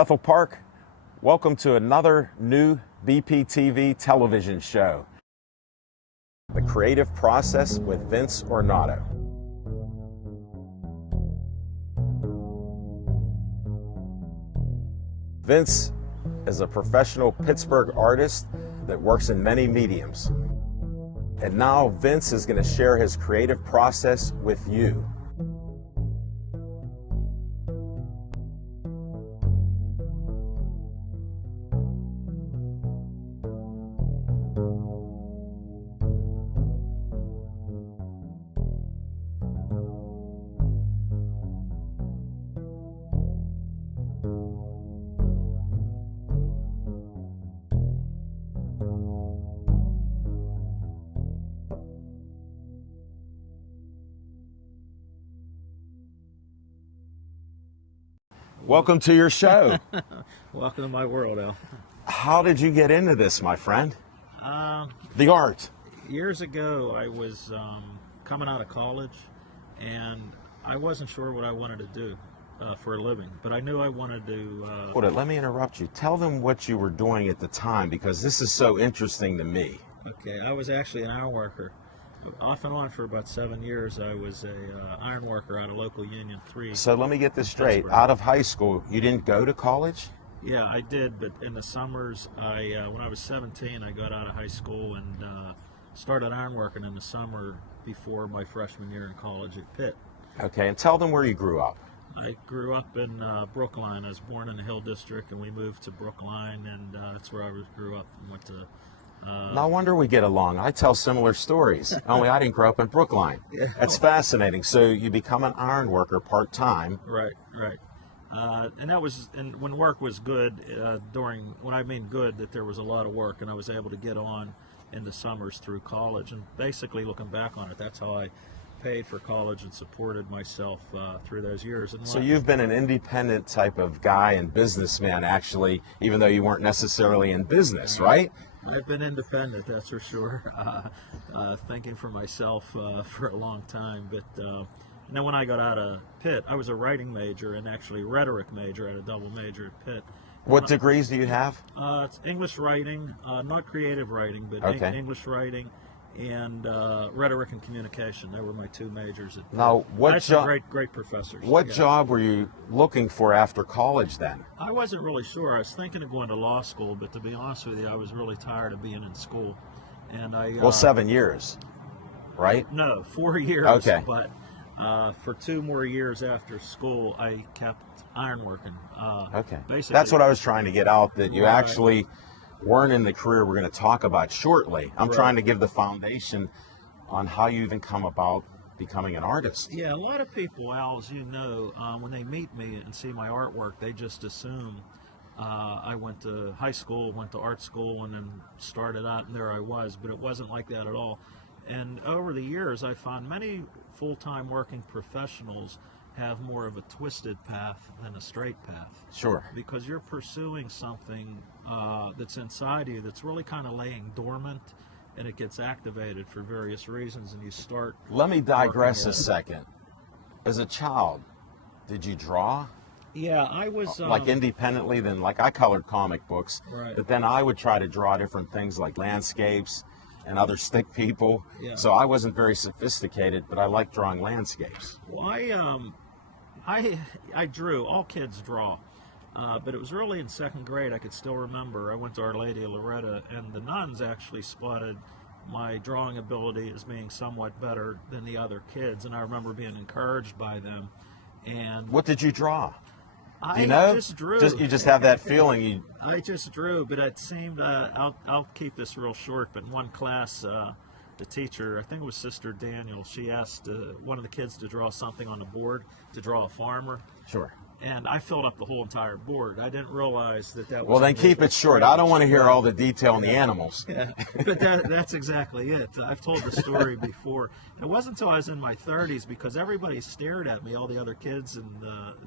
Bethel Park, welcome to another new BPTV television show, The Creative Process with Vince Ornato. Vince is a professional Pittsburgh artist that works in many mediums. And now Vince is going to share his creative process with you. Welcome to your show. Welcome to my world, Al. How did you get into this, my friend? The art. Years ago, I was coming out of college, and I wasn't sure what I wanted to do for a living, but I knew I wanted to... Hold it, let me interrupt you. Tell them what you were doing at the time, because this is so interesting to me. Okay, I was actually an iron worker. Off and on for about 7 years, I was a iron worker out of local Union 3. So let me get this straight. Out of high school, you didn't go to college? Yeah, I did, but in the summers, when I was 17, I got out of high school and started iron working in the summer before my freshman year in college at Pitt. Okay, and tell them where you grew up. I grew up in Brookline. I was born in the Hill District, and we moved to Brookline, and that's where I grew up and went to... No wonder we get along. I tell similar stories, only I didn't grow up in Brookline. Yeah. That's fascinating. So you become an iron worker part-time. Right. And that was, and when work was good, when I mean good, that there was a lot of work, and I was able to get on in the summers through college. And basically, looking back on it, that's how I paid for college and supported myself through those years. And so you've been an independent type of guy and businessman, actually, even though you weren't necessarily in business, right? I've been independent, that's for sure. Thinking for myself for a long time. But and then when I got out of Pitt, I was a writing major and actually rhetoric major. I had a double major at Pitt. What degrees do you have? It's English writing, not creative writing, but okay. English writing and rhetoric and communication. They were my two majors at Pitt. Now, what job? Great professors. What job were you looking for after college then? I wasn't really sure. I was thinking of going to law school, but to be honest with you, I was really tired of being in school. And well, 7 years, right? No, 4 years. Okay. But for 2 more years after school, I kept ironworking. Okay. Basically, that's what I was trying to get out, that you actually weren't in the career we're going to talk about shortly. I'm trying to give the foundation on how you even come about becoming an artist. Yeah, a lot of people, Al, as you know, when they meet me and see my artwork, they just assume I went to high school, went to art school, and then started out, and there I was. But it wasn't like that at all. And over the years, I found many full-time working professionals have more of a twisted path than a straight path. Sure. Because you're pursuing something that's inside you that's really kind of laying dormant, and it gets activated for various reasons, and you start... Let me digress a second. As a child, did you draw? Yeah, I was... like independently, then like I colored comic books, right. But then I would try to draw different things like landscapes and other stick people. Yeah. So I wasn't very sophisticated, but I liked drawing landscapes. Well, I drew. All kids draw. But it was really in 2nd grade, I could still remember, I went to Our Lady of Loretta, and the nuns actually spotted my drawing ability as being somewhat better than the other kids, and I remember being encouraged by them. And what did you draw? I just drew. You just have that feeling. I just drew, but it seemed, I'll keep this real short, but in one class, the teacher, I think it was Sister Daniel, she asked one of the kids to draw something on the board, to draw a farmer. Sure. And I filled up the whole entire board. I didn't realize that was... Well, then keep it short. I don't want to hear all the detail on the animals. Yeah, but that's exactly it. I've told the story before. It wasn't until I was in my 30s, because everybody stared at me, all the other kids and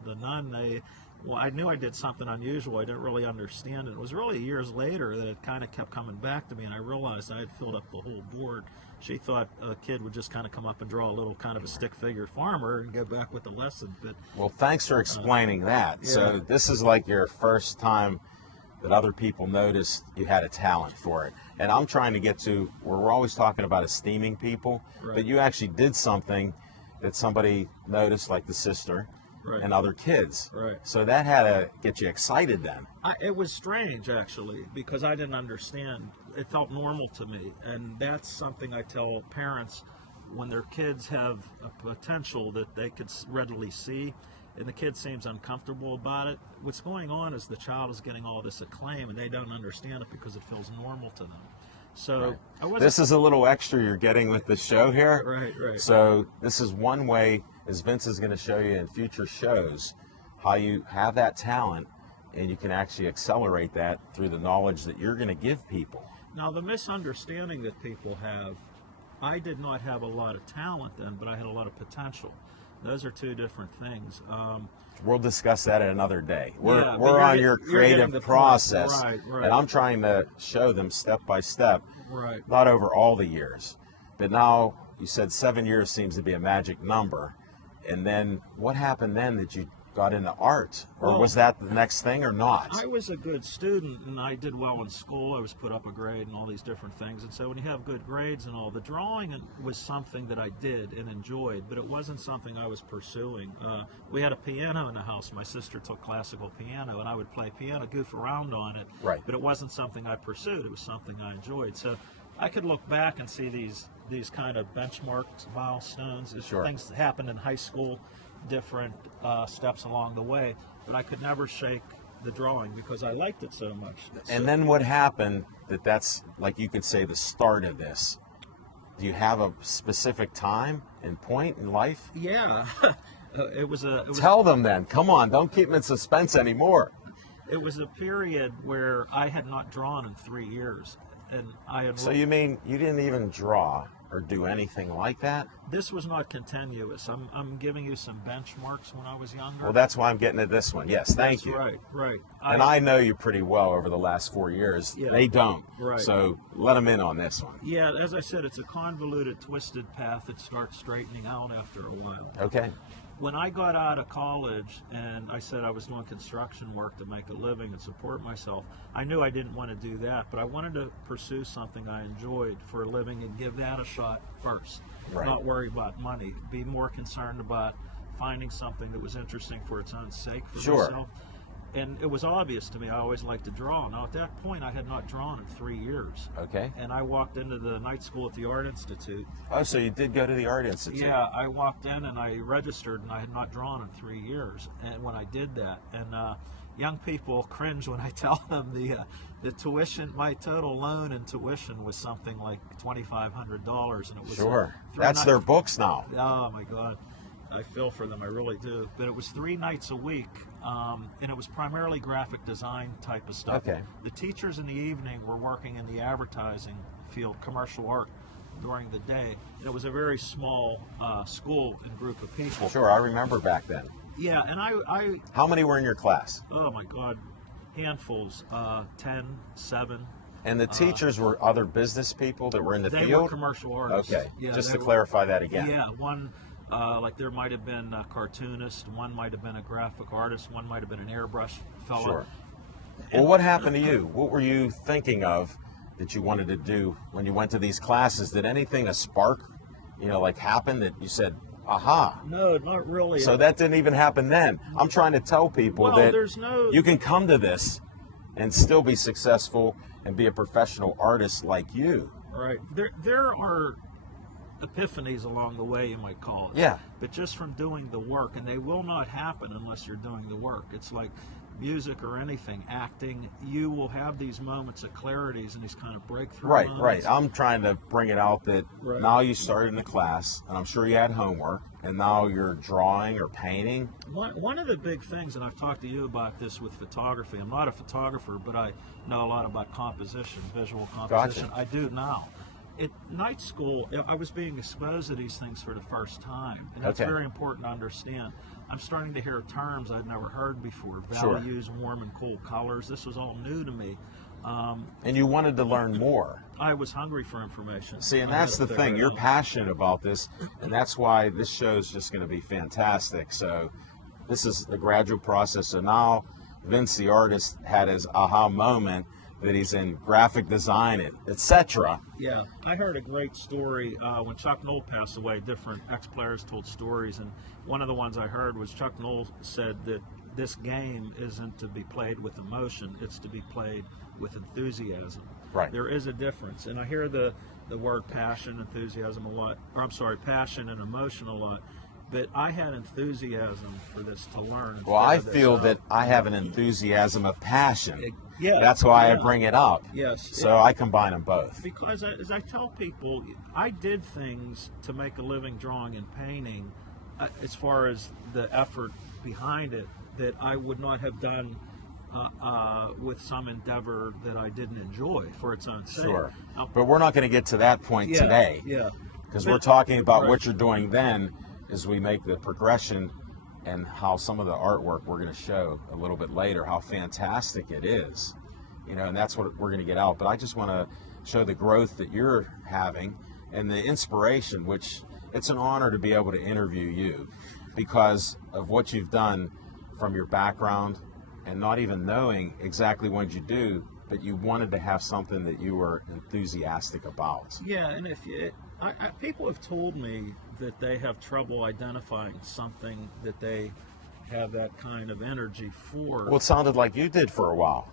the nun, Well, I knew I did something unusual. I didn't really understand it. It was really years later that it kind of kept coming back to me, and I realized I had filled up the whole board. She thought a kid would just kind of come up and draw a little kind of a stick figure farmer and go back with the lesson. But Well, thanks for explaining that. yeah. So this is like your first time that other people noticed you had a talent for it. And I'm trying to get to where we're always talking about esteeming people, Right. but you actually did something that somebody noticed, like the sister Right. and other kids. Right. So that had to get you excited then. It was strange, actually, because I didn't understand. It felt normal to me, and that's something I tell parents when their kids have a potential that they could readily see, and the kid seems uncomfortable about it. What's going on is the child is getting all this acclaim, and they don't understand it because it feels normal to them. So Right. I wasn't. This is a little extra you're getting with the show here. Right, right. So this is one way, as Vince is going to show you in future shows, how you have that talent and you can actually accelerate that through the knowledge that you're going to give people. Now, the misunderstanding that people have, I did not have a lot of talent then, but I had a lot of potential. Those are two different things. We'll discuss that another day. Yeah, but We're you're on get- your you're getting creative the point. process, Right, right. and I'm trying to show them step by step, Right. not over all the years. But now you said 7 years seems to be a magic number. And then what happened then that you got into art? Or Well, was that the next thing or not? I was a good student and I did well in school. I was put up a grade and all these different things. And so when you have good grades and all, the drawing was something that I did and enjoyed, but it wasn't something I was pursuing. We had a piano in the house. My sister took classical piano and I would play piano, goof around on it. Right. But it wasn't something I pursued. It was something I enjoyed. So I could look back and see these kind of benchmarks, milestones, Sure. things that happened in high school, different steps along the way, but I could never shake the drawing because I liked it so much. And then what happened that's, like you could say, the start of this? Do you have a specific time and point in life? Yeah, it was Tell them then. Come on, don't keep them in suspense anymore. it was a period where I had not drawn in 3 years, and I had. So you mean you didn't even draw or do anything like that? This was not continuous. I'm giving you some benchmarks when I was younger. Well, that's why I'm getting at this one. Yes, thank That's you. right, right. And I know you pretty well over the last 4 years. Yeah. They don't. Right. So let them in on this one. Yeah, as I said, it's a convoluted, twisted path that starts straightening out after a while. Okay. When I got out of college and I said I was doing construction work to make a living and support myself, I knew I didn't want to do that, but I wanted to pursue something I enjoyed for a living and give that a shot first. Right. Not worry about money. Be more concerned about finding something that was interesting for its own sake for Sure. myself. And it was obvious to me I always liked to draw. Now, at that point, I had not drawn in 3 years. Okay. And I walked into the night school at the Art Institute. Oh, so you did go to the Art Institute. Yeah, I walked in and I registered, and I had not drawn in 3 years. And when I did that, and young people cringe when I tell them the tuition, my total loan in tuition was something like $2,500, and it was Sure. 3 That's nights- their books now. Oh my God, I feel for them, I really do. But it was 3 nights a week, and it was primarily graphic design type of stuff. Okay. The teachers in the evening were working in the advertising field, commercial art, during the day. And it was a very small school and group of people. Sure, I remember back then. Yeah, and I How many were in your class? oh my God, handfuls, 10, 7. And the teachers were other business people that were in the They field? were commercial artists. Okay, Yeah, just they to were- clarify that again. Yeah, one, like there might have been a cartoonist, one might have been a graphic artist, one might have been an airbrush fellow. Sure. Well, what happened to you? What were you thinking of that you wanted to do when you went to these classes? Did anything, a spark, like happen that you said, aha? No, not really. So that didn't even happen then. I'm trying to tell people Well, that there's no- you can come to this and still be successful and be a professional artist like you. Right. There are epiphanies along the way, you might call it. Yeah. But just from doing the work, and they will not happen unless you're doing the work. It's like music or anything, acting, you will have these moments of clarities and these kind of breakthrough Right, moments. right. I'm trying to bring it out that Right. now you started in the class, and I'm sure you had homework, and now you're drawing or painting. One of the big things, and I've talked to you about this with photography, I'm not a photographer, but I know a lot about composition, visual composition. Gotcha. I do now. At night school, I was being exposed to these things for the first time, and it's Okay. very important to understand. I'm starting to hear terms I'd never heard before. Sure. Values, warm and cool colors. This was all new to me. And you wanted to learn more. I was hungry for information. See, and I had that's to the figure thing. it You're out. passionate about this, and that's why this show is just going to be fantastic. So this is the gradual process. So now Vince, the artist, had his aha moment that he's in graphic design, etc. Yeah, I heard a great story when Chuck Noll passed away. Different ex-players told stories, and one of the ones I heard was Chuck Noll said that this game isn't to be played with emotion; it's to be played with enthusiasm. Right. There is a difference, and I hear the word passion, enthusiasm a lot, or I'm sorry, passion and emotion a lot. But I had enthusiasm for this to learn. and Well, I figure this feel out. that I have an enthusiasm of passion. Yeah, That's why I yeah. bring it up. Yes. So I combine them both. Because as I tell people, I did things to make a living drawing and painting, as far as the effort behind it, that I would not have done with some endeavor that I didn't enjoy for its own sake. Sure. Now, But we're not going to get to that point yeah, today. Yeah. Because But- we're talking about right. what you're doing then as we make the progression and how some of the artwork we're going to show a little bit later, how fantastic it is. You know, and that's what we're going to get out. But I just want to show the growth that you're having and the inspiration, which it's an honor to be able to interview you because of what you've done from your background and not even knowing exactly what you do, but you wanted to have something that you were enthusiastic about. Yeah, and if you, people have told me that they have trouble identifying something that they have that kind of energy for. Well, it sounded like you did for a while,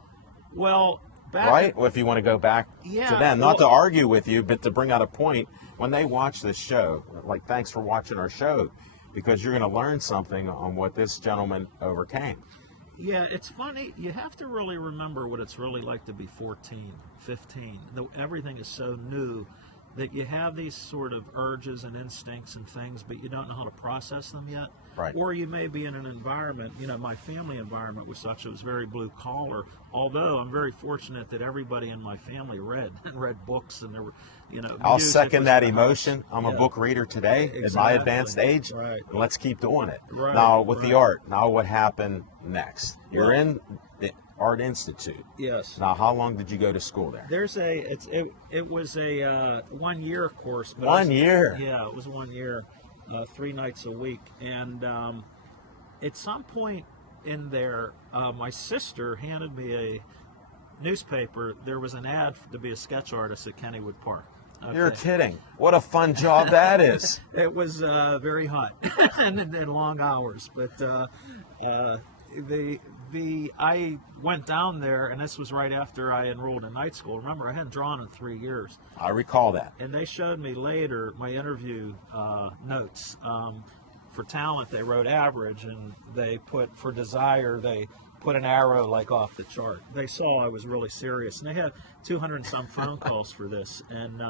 Well, back right? Well, if you want to go back Yeah, to then, not to well- argue with you, but to bring out a point, when they watch this show, like, thanks for watching our show, because you're going to learn something on what this gentleman overcame. Yeah, it's funny. You have to really remember what it's really like to be 14, 15. Everything is so new that you have these sort of urges and instincts and things, but you don't know how to process them yet. Right. Or you may be in an environment, my family environment was such, it was very blue collar, although I'm very fortunate that everybody in my family read books, and there were, I'll music second was that the house. emotion. I'm a Yeah. book reader today at my Exactly. advanced age. Right. And let's keep doing it. Right, Now, with the right. art, now what happened next? You're Well- in the Art Institute. Yes. Now, how long did you go to school there? There's it was a 1 year course. But 1 year? Yeah, it was 1 year, 3 nights a week. And at some point in there, my sister handed me a newspaper. There was an ad to be a sketch artist at Kennywood Park. Okay. You're kidding. What a fun job that is. It was very hot and long hours, but I went down there, and this was right after I enrolled in night school. Remember, I hadn't drawn in 3 years. I recall that. And they showed me later my interview notes. For talent, they wrote average, and they put for desire, they put an arrow like off the chart. They saw I was really serious, and they had 200 and some phone calls for this. And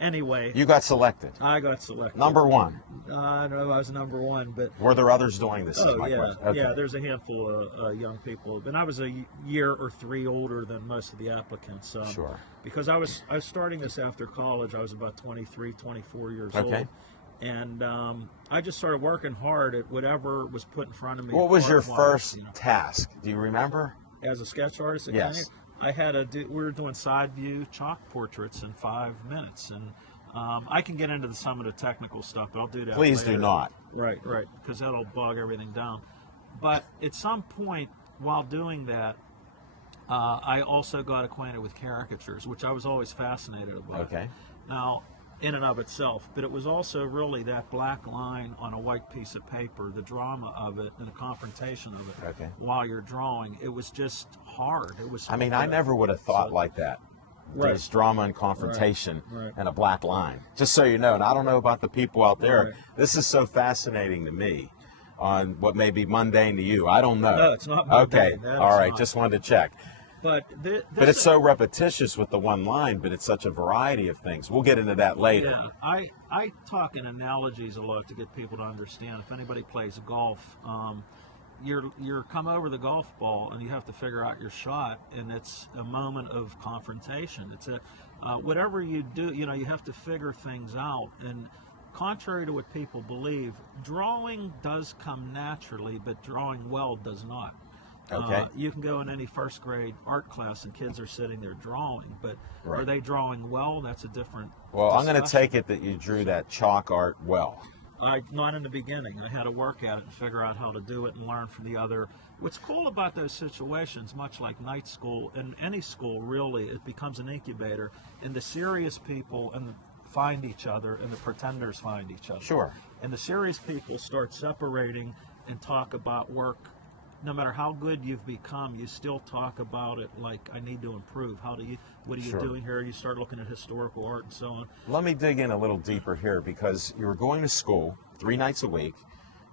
anyway, You got selected. I got selected. Number one. No, I was number one, but Were there others doing this? is oh my yeah, question. Okay. yeah. There's a handful of young people, and I was a year or 3 older than most of the applicants. Sure. Because I was starting this after college. I was about 23, 24 years Okay. old, and I just started working hard at whatever was put in front of me. What was your art-wise, first task? Do you remember? as a sketch artist? At Yes. Kenny, I had we were doing side view chalk portraits in 5 minutes, and I can get into some of the technical stuff, but I'll do that. Please later. do not. Right, because that'll bog everything down. But at some point while doing that, I also got acquainted with caricatures, which I was always fascinated with. Okay. Now, in and of itself, but it was also really that black line on a white piece of paper, the drama of it and the confrontation of it Okay. while you're drawing. It was just hard. It was. I mean, I never would have thought So- like that. Right. There's drama and confrontation Right. and a black line. Just so you know, and I don't know about the people out there, Right. this is so fascinating to me on what may be mundane to you. I don't know. No, it's not Okay. mundane. That All is right. not. Just wanted to check. But But it's so repetitious with the one line, but it's such a variety of things. We'll get into that later. Yeah, I talk in analogies a lot to get people to understand. If anybody plays golf, you're come over the golf ball and you have to figure out your shot, and it's a moment of confrontation. It's a whatever you do, you have to figure things out, and contrary to what people believe, drawing does come naturally, but drawing well does not. Okay. You can go in any first grade art class and kids are sitting there drawing, but Right. are they drawing well? That's a different Well, I'm going to discussion. take it that you drew that chalk art well. Not in the beginning. I had to work at it and figure out how to do it and learn from the other. What's cool about those situations, much like night school and any school really, it becomes an incubator, and the serious people find each other and the pretenders find each other. Sure. And the serious people start separating and talk about work. No matter how good you've become, you still talk about it like, I need to improve. What are you Sure. doing here? You start looking at historical art and so on. Let me dig in a little deeper here, because you were going to school 3 nights a week.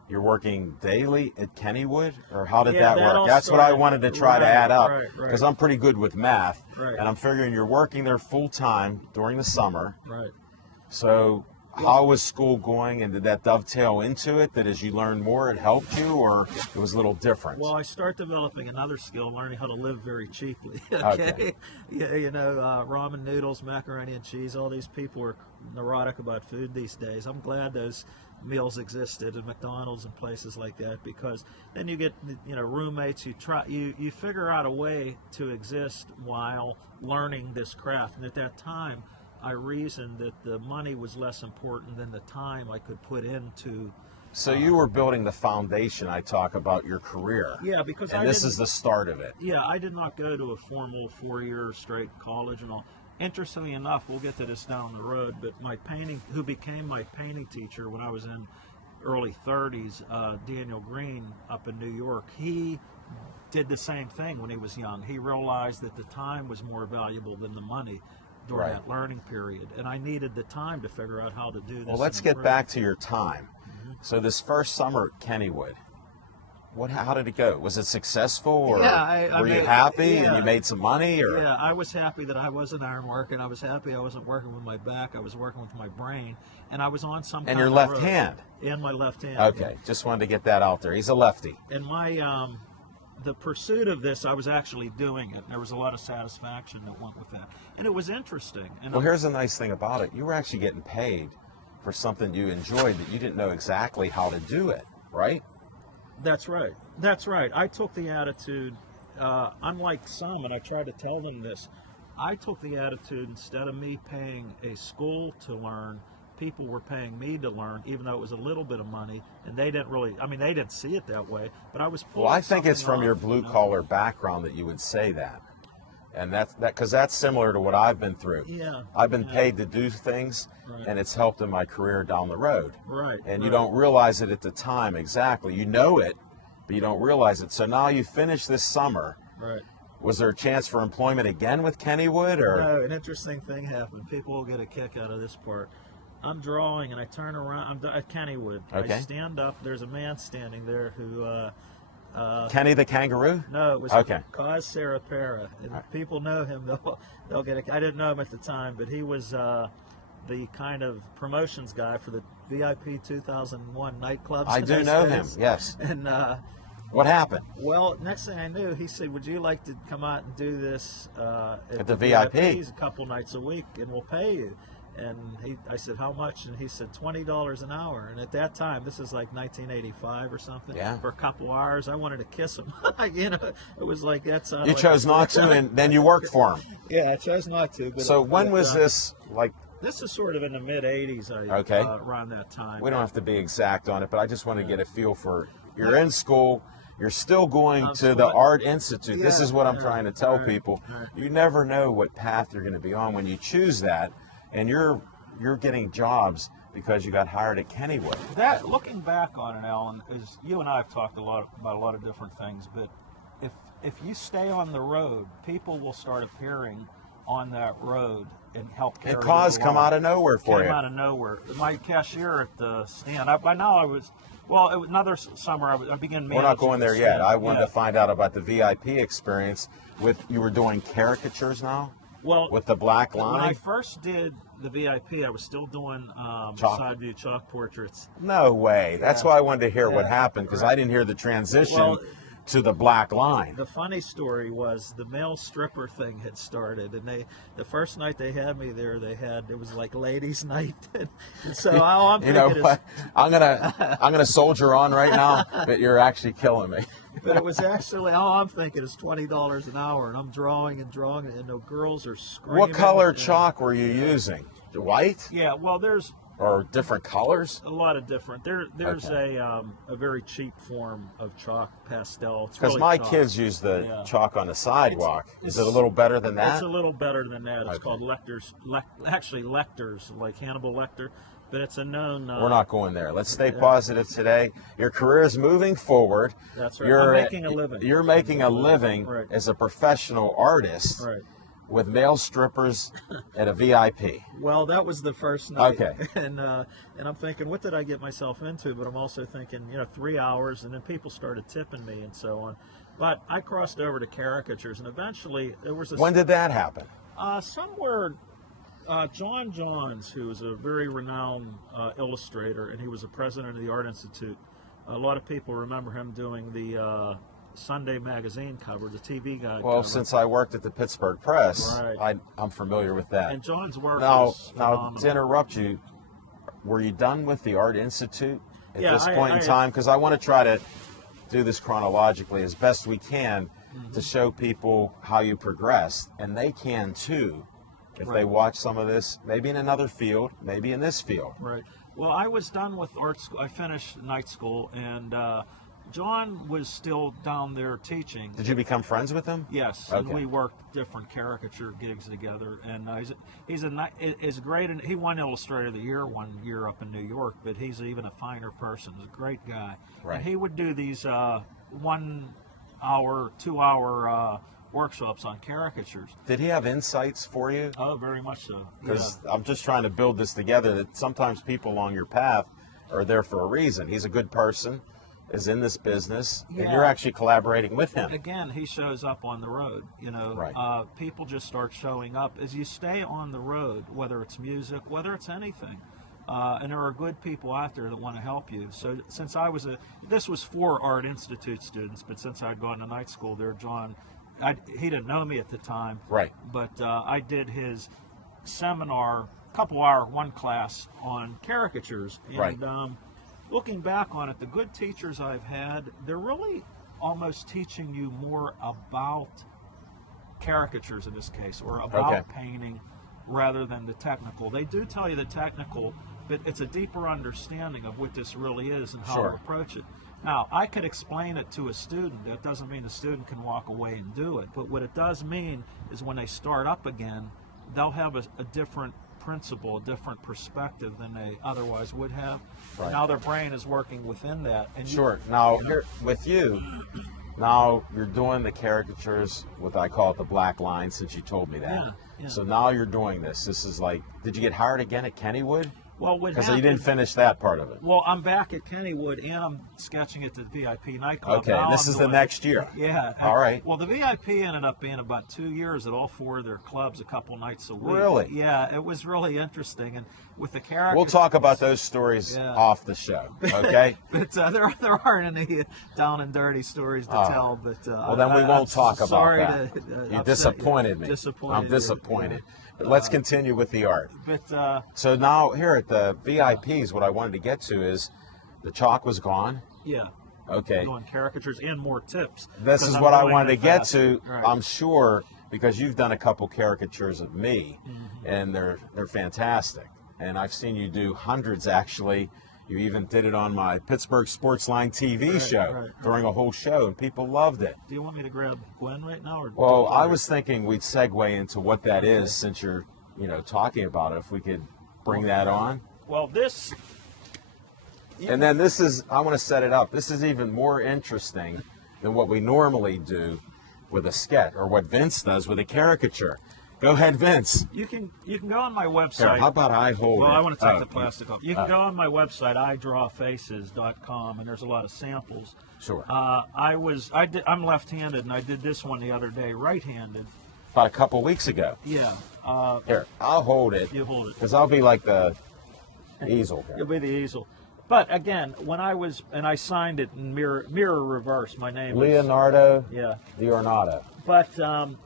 You're working daily at Kennywood, or how did Yeah, that that all work? That's what I started- wanted to try to right, add up, right, because right. I'm pretty good with math, Right. and I'm figuring you're working there full time during the summer. Right. So how was school going, and did that dovetail into it, that as you learned more it helped you, or it was a little different? Well, I start developing another skill, learning how to live very cheaply. Okay. Yeah, ramen noodles, macaroni and cheese. All these people are neurotic about food these days. I'm glad those meals existed at McDonald's and places like that, because then you get roommates. You figure out a way to exist while learning this craft. And at that time, I reasoned that the money was less important than the time I could put into. So you were building the foundation. I talk about your career. Yeah, because and this is the start of it. Yeah, I did not go to a formal 4-year straight college and all. Interestingly enough, we'll get to this down the road, but who became my painting teacher when I was in early 30s, Daniel Green up in New York, he did the same thing when he was young. He realized that the time was more valuable than the money during Right. that learning period, and I needed the time to figure out how to do this. Well, let's and get improve. back to your time. So this first summer at Kennywood, how did it go? Was it successful, or Yeah, were you mean, happy and yeah. you made some money? Or Yeah, I was happy that I wasn't iron work, and I was happy I wasn't working with my back. I was working with my brain, and I was on some. and kind your of left road. hand? And my left hand. Okay, just wanted to get that out there. He's a lefty. And my the pursuit of this, I was actually doing it. There was a lot of satisfaction that went with that, and it was interesting. And Well, here's the nice thing about it. You were actually getting paid for something you enjoyed that you didn't know exactly how to do it, right? That's right. That's right. I took the attitude, unlike some, and I tried to tell them this, I took the attitude, instead of me paying a school to learn, people were paying me to learn, even though it was a little bit of money, and they didn't see it that way, but I was pulling Well, I think it's something from your off, blue collar background that you would say that. And that's because that's similar to what I've been through. Yeah. I've been yeah, paid to do things, Right. and it's helped in my career down the road. Right. And you right. don't realize it at the time exactly. You know it, but you don't realize it. So now you finish this summer. Right. Was there a chance for employment again with Kennywood, or? No, an interesting thing happened. People will get a kick out of this part. I'm drawing, and I turn around. I'm at Kennywood. Okay. I stand up. There's a man standing there who. Kenny the kangaroo? No, it was Okay. Cause Sarapara. And if people know him, they'll get it. I didn't know him at the time, but he was the kind of promotions guy for the VIP 2001 nightclubs. I in do those know him, days. yes. And What happened? well, next thing I knew, he said, "Would you like to come out and do this At the VIP? VIPs a couple nights a week, and we'll pay you?" And I said, "How much?" And he said, $20 an hour. And at that time, this is like 1985 or something. Yeah. For a couple hours, I wanted to kiss him. It was like that's. You chose not to, and then you worked for him. Yeah, I chose not to. But So when was this, like, This is sort of in the mid '80s. Okay. Around that time. we don't have to be exact on it, but I just want to get a feel for, you're in school, you're still going I'm to the still- Art Institute. This Yeah, is what I'm yeah, trying to tell right, people. right. You never know what path you're going to be on when you choose that, and you're getting jobs because you got hired at Kennywood. That, looking back on it, Alan, is you and I have talked about a lot of different things, but if you stay on the road, people will start appearing on that road and help carry And cause you come along. out of nowhere for Came you. out of nowhere. My cashier at the stand. By now I was. Another summer I began managing. We're not going the there yet. stand. I wanted Yeah. to find out about the VIP experience you were doing caricatures now Well, with the black when I line? first did the VIP, I was still doing Chalk. side view chalk portraits. No way. That's Yeah. why I wanted to hear what Yeah. happened, because I didn't hear the transition Well, to the black line. The funny story was the male stripper thing had started, and the first night they had me there, it was like ladies' night. So all I'm You know thinking what? I'm gonna soldier on right now, but you're actually killing me. but it was actually all I'm thinking is $20 an hour, and I'm drawing, and the girls are screaming. What color and- chalk were you using? White Yeah, well, there's or different colors? a lot of different. There's a very cheap form of chalk, pastel. It's Because really my chalk. kids use the Yeah. chalk on the sidewalk. Is it a it's- little better than that? It's a little better than that. It's Okay. called Lecter's. Actually, Lecter's, like Hannibal Lecter, but it's a known. We're not going there. Let's stay positive today. Your career is moving forward. That's right. I'm making a living. You're making a living Right. as a professional artist Right. with male strippers at a VIP. Well, that was the first night. Okay. And I'm thinking, what did I get myself into? But I'm also thinking, 3 hours, and then people started tipping me and so on. But I crossed over to caricatures, and eventually there was a When did that happen? somewhere. John Johns, who was a very renowned illustrator, and he was a president of the Art Institute. A lot of people remember him doing the Sunday magazine cover, the TV guide Well, cover. since I worked at the Pittsburgh Press, Right. I'm familiar with that. And John's work Now, was phenomenal. to interrupt you, were you done with the Art Institute at Yeah, this point in I- time? Because I want to try to do this chronologically as best we can to show people how you progressed, and they can too if they Right. watch some of this, maybe in another field, maybe in this field. Right. Well, I was done with art school. I finished night school, and John was still down there teaching. Did you become friends with him? Yes, and Okay. we worked different caricature gigs together. And he's great, and he won Illustrator of the Year one year up in New York. But he's even a finer person. He's a great guy. Right. And he would do these 1 hour, 2 hour workshops on caricatures. Did he have insights for you? Oh, very much so. Because I'm just trying to build this together, that sometimes people along your path are there for a reason. He's a good person, is in this business, and you're Yeah. actually collaborating with him. Again, he shows up on the road. Right. People just start showing up as you stay on the road, whether it's music, whether it's anything. And there are good people out there that want to help you. So since this was for Art Institute students, but since I'd gone to night school there, John, he didn't know me at the time. Right. But I did his seminar, couple-hour one class on caricatures. And Right. Looking back on it, the good teachers I've had, they're really almost teaching you more about caricatures in this case, or about Okay. painting rather than the technical. They do tell you the technical, but it's a deeper understanding of what this really is and how Sure. to approach it. Now, I could explain it to a student. That doesn't mean the student can walk away and do it. But what it does mean is when they start up again, they'll have a different principle, a different perspective than they otherwise would have. Right. Now their brain is working within that. And Sure. Now, here with you, now you're doing the caricatures, what I call it the black line, since you told me that. Yeah. So now you're doing this. This is like, did you get hired again at Kennywood? Well, what Because you didn't happened- finish that part of it. Well, I'm back at Kennywood, and I'm sketching at the VIP nightclub. Okay, Now this I'm is the doing- next year. Yeah. All right. Well, the VIP ended up being about 2 years at all four of their clubs, a couple nights a week. Really? Yeah, it was really interesting, and with the characters. We'll talk about those stories Yeah. off the show, okay? But there aren't any down and dirty stories to tell. But Well, then we I'm won't talk about sorry that. to You upset disappointed me. Disappointed I'm you. disappointed. But let's continue with the art. But So now here at the VIPs, what I wanted to get to is the chalk was gone. yeah, Okay. doing caricatures and more tips. This because is I'm what I doing wanted it to get fast. to. Right. I'm sure because you've done a couple caricatures of me, Mm-hmm. and they're fantastic. And I've seen you do hundreds actually. You even did it on my Pittsburgh Sportsline TV show right. during a whole show, and people loved it. Do you want me to grab Gwen right now? Or Well, I was thinking we'd segue into what that is since you're, talking about it. If we could bring that on. Well, this. And then this is, I want to set it up. This is even more interesting than what we normally do with a sketch, or what Vince does with a caricature. Go ahead, Vince. You can go on my Here, website. how about I hold Well, it? I want to take Oh, the plastic off. You can go on my website, idrawfaces.com, and there's a lot of samples. Sure. I'm left-handed, and I did this one the other day, right-handed. About a couple weeks ago. Yeah. Here, I'll hold it You hold it. because I'll be like the easel here. It'll be the easel. But again, when I signed it in mirror reverse. My name is Leonardo yeah. D'Ornato. But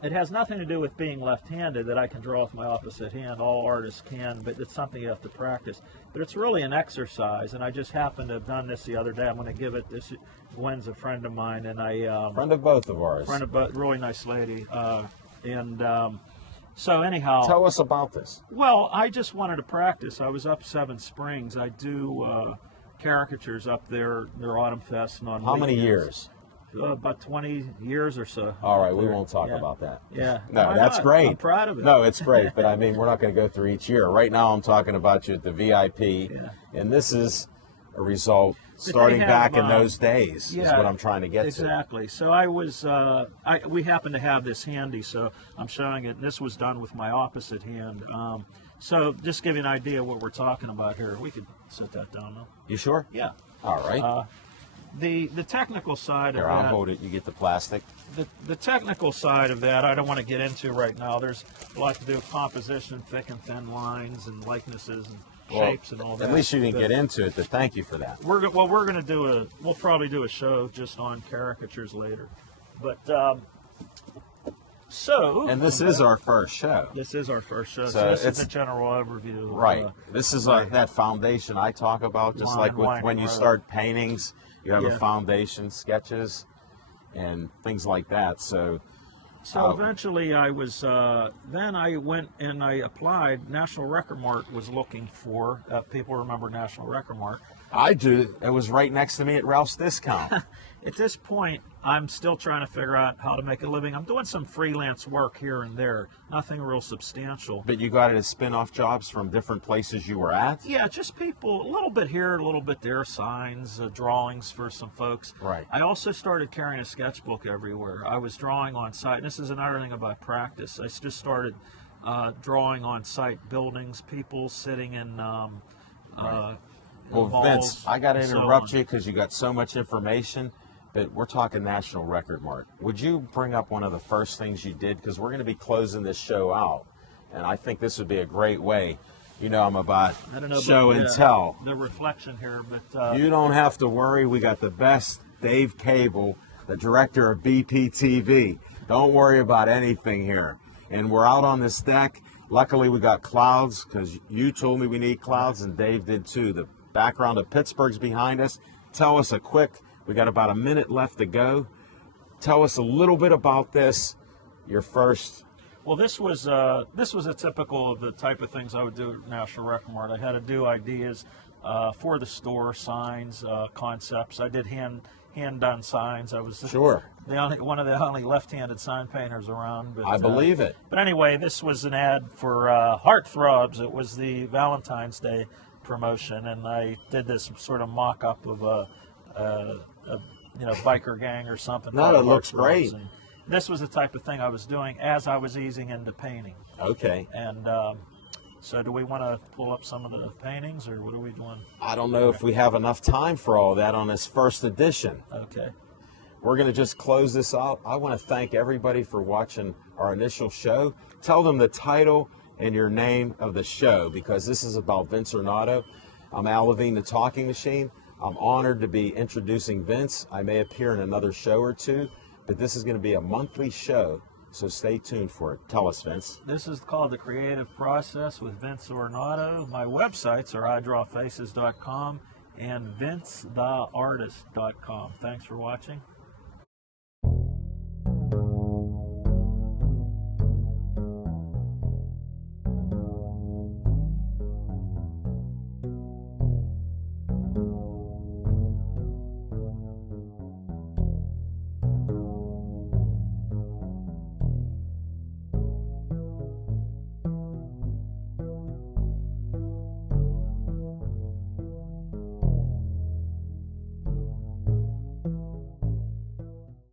it has nothing to do with being left-handed, that I can draw with my opposite hand. All artists can, but it's something you have to practice. But it's really an exercise, and I just happened to have done this the other day. I'm going to give it this. Gwen's a friend of mine, and Friend of both of ours. friend of both, really nice lady. So anyhow, Tell us about this. well, I just wanted to practice. I was up Seven Springs. I do caricatures up there. Their Autumn Fest and on How many weekends. years? About 20 years or so. All right, up we there. won't talk Yeah. about that. Yeah. No, Why that's not? great. I'm proud of it. No, it's great, but I mean, we're not going to go through each year. Right now, I'm talking about you at the VIP, Yeah. and this is a result starting have, back in those days. Is yeah, what I'm trying to get to. Exactly. So I was, we happen to have this handy, so I'm showing it. And this was done with my opposite hand. So just give you an idea what we're talking about here. We could sit that down now. You sure? Yeah. All right. The technical side Here, of I'll that. hold it. You get the plastic. The technical side of that, I don't want to get into right now. There's a lot to do with composition, thick and thin lines, and likenesses and shapes and all that. At least you didn't But get into it, but thank you for that. we're going to do we'll probably do a show just on caricatures later. But And this is our first show. this is our first show. So So this is it's- the general overview. of, Right. This is like that foundation I talk about, just Line like and with winding when you road. start paintings, you have Yeah. a foundation, sketches, and things like that. So, So eventually I was, then I went and I applied. National Record Mart was looking for, people remember National Record Mart. I do. It was right next to me at Ralph's Discount. At this point, I'm still trying to figure out how to make a living. I'm doing some freelance work here and there, nothing real substantial. But you got it as spin-off jobs from different places you were at? Yeah, just people, a little bit here, a little bit there, signs, drawings for some folks. Right. I also started carrying a sketchbook everywhere. I was drawing on site, and this is another thing about practice. I just started drawing on site buildings, people sitting in Well, malls, Vince, I got to and so interrupt on. you because you got so much information, but we're talking National Record Mart. Would you bring up one of the first things you did? Because we're going to be closing this show out, and I think this would be a great way. You know, I'm about I don't know show about and tell. the reflection here, but You don't have to worry. We got the best Dave Cable, the director of BPTV. Don't worry about anything here. And we're out on this deck. Luckily, we got clouds because you told me we need clouds, and Dave did too. The background of Pittsburgh's behind us. Tell us we got about a minute left to go. Tell us a little bit about this, your first. well, this was a typical of the type of things I would do at National Record Mart. I had to do ideas for the store, signs, concepts. I did hand done signs. I was Sure. one of the only left-handed sign painters around. But, I believe it. But anyway, this was an ad for Heartthrobs. It was the Valentine's Day promotion, and I did this sort of mock-up of a biker gang or something. No, called it looks Heartthrobs. great. And this was the type of thing I was doing as I was easing into painting. Okay. And so do we want to pull up some of the paintings, or what are we doing? I don't know if we have enough time for all that on this first edition. Okay. We're going to just close this out. I want to thank everybody for watching our initial show. Tell them the title and your name of the show, because this is about Vince Ornato. I'm Al Levine, the Talking Machine. I'm honored to be introducing Vince. I may appear in another show or two, but this is going to be a monthly show, so stay tuned for it. Tell us, Vince. This is called The Creative Process with Vince Ornato. My websites are idrawfaces.com and vincetheartist.com. Thanks for watching.